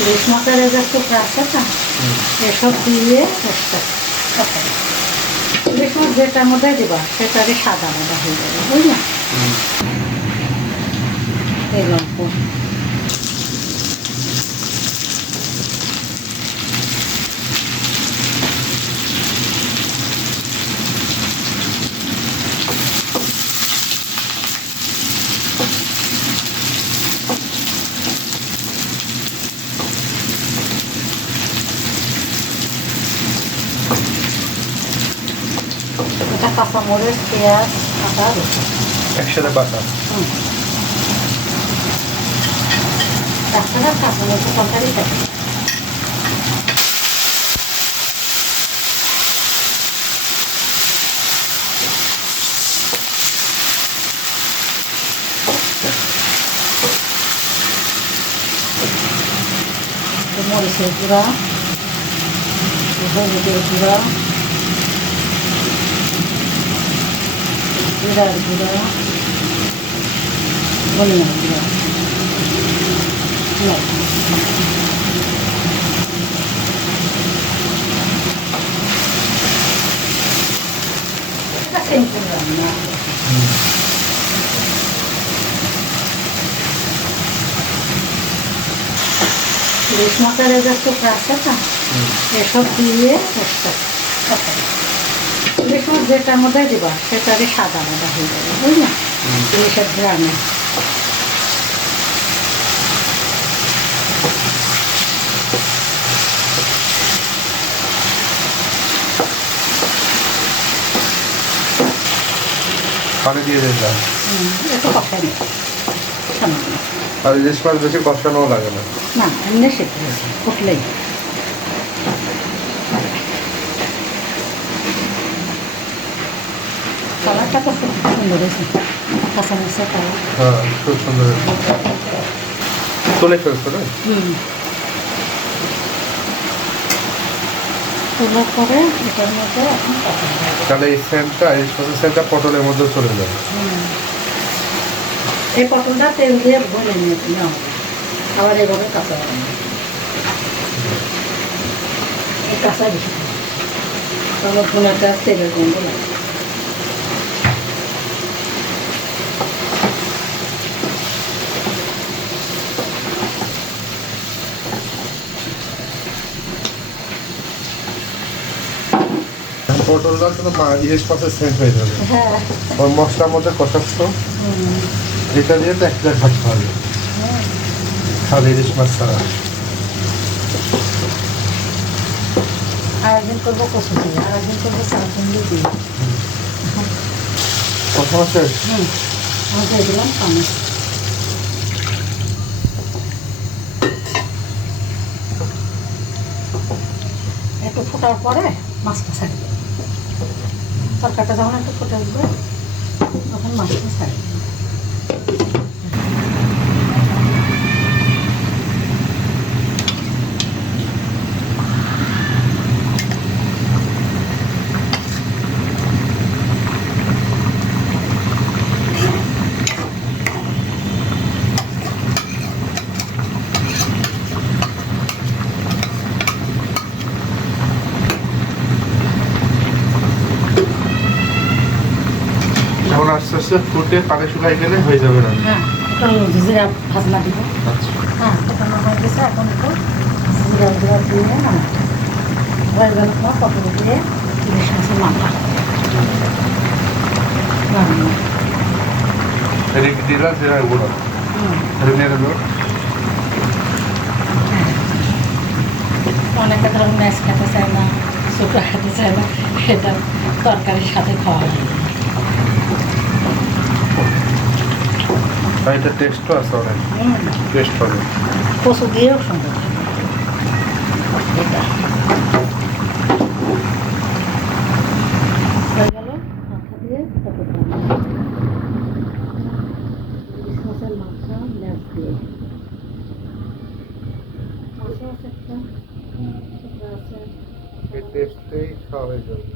ইলিশ মাছের যে টুকরা আছে না এসব দিয়ে ইলিশ মাছ যেটার মধ্যে দিবা সেটারই সাদা মাদা হয়ে যাবে বুঝলা। এই গল্প এটা কাঁচামরিচ পেঁয়াজ আদা রসুন একসাথে বাটা। তাছাড়া কাঁচামরিচ তরকারি থাকে। মরিচের গুঁড়া, হলুদের গুঁড়া, জিরার গুঁড়া, ধনিয়ার গুঁড়া, এটা সিম্পল রান্না। ইলিশ মাছের যে টুকরা আছে না এসব দিয়ে ইলিশ মাছ যেটার মধ্যে দিবা সেটারই সাদা মাদা হয়ে যাবে বুঝলা। ইলিশের গ্রামে পানি দিয়ে দিলাম। একটু কষাই নেই সামান্য। আর ইলিশ মাছ বেশি কষানো লাগে না। না এমনি সেদ্ধ হয়েছে ফুটলেই। কালারটা তো খুব সুন্দর হয়েছে কাঁচামরিচের কালার। হ্যাঁ খুব সুন্দর তুলে ফেলছো না। তোলার পরে এটার মধ্যে এখন তাহলে এই সেন্টটা ইলিশ মাছের সেন্টটা পটলের মধ্যে চলে যাবে। এই পটলটা তেল দিয়ে ভরে নিয়ে নেওয়া হবে। আবার এভাবে কাঁচা বানানো এই কাঁচা বেশি তাহলে ধনেটা তেলের গন্ধ লাগে। পটলটা কিন্তু ইলিশ মাছের সেন্ট হয়ে যাবে। হ্যাঁ ওর মশলার মধ্যে কষাচ্ছ এটা দিয়ে তো একটা ঘাটতে হবে সাদা ইলিশ মাছ ছাড়া। আরেকদিন করবো কচু দিয়ে আরেকদিন করবো চারদিন দিয়ে কষা মাছের আমি দিয়ে দিলাম পানি। একটু ফোটার পরে মাছটা ছাড়ি দেবো। তরকারিটা যখন একটু ফুটে উঠবে তখন মাছটা ছাড়ি দেবো। যখন আস্তে আস্তে ফুটে পানি শুকাই গেলে হয়ে যাবে না। হ্যাঁ একটু জিরা ভাজনা দিব। আচ্ছা হ্যাঁ ফোটানো হয়ে গেছে এখন একটু জিরা জিরা দিয়ে নামাতে হয়ে গেল তোমার পটল দিয়ে ইলিশ মাছের মাথা রান্না। এদিকে দিলা জিরা গুঁড়ো নিয়ে দেবো। অনেকে ধরুন ম্যাচ খেতে চায় না শুক্রা খেতে চায় না এটা তরকারির সাথে খাওয়া হয়। এটা টেস্টও আছে অনেক টেস্ট হবে। কচু দিয়েও সুন্দর এটা হয়ে গেল মাথা দিয়ে পটল রান্না। ইলিশ মাছের মাথা লেজ দিয়ে মাছও আছে একটা শুকনো আছে এই টেস্টেই খাওয়া হয়ে যাবে।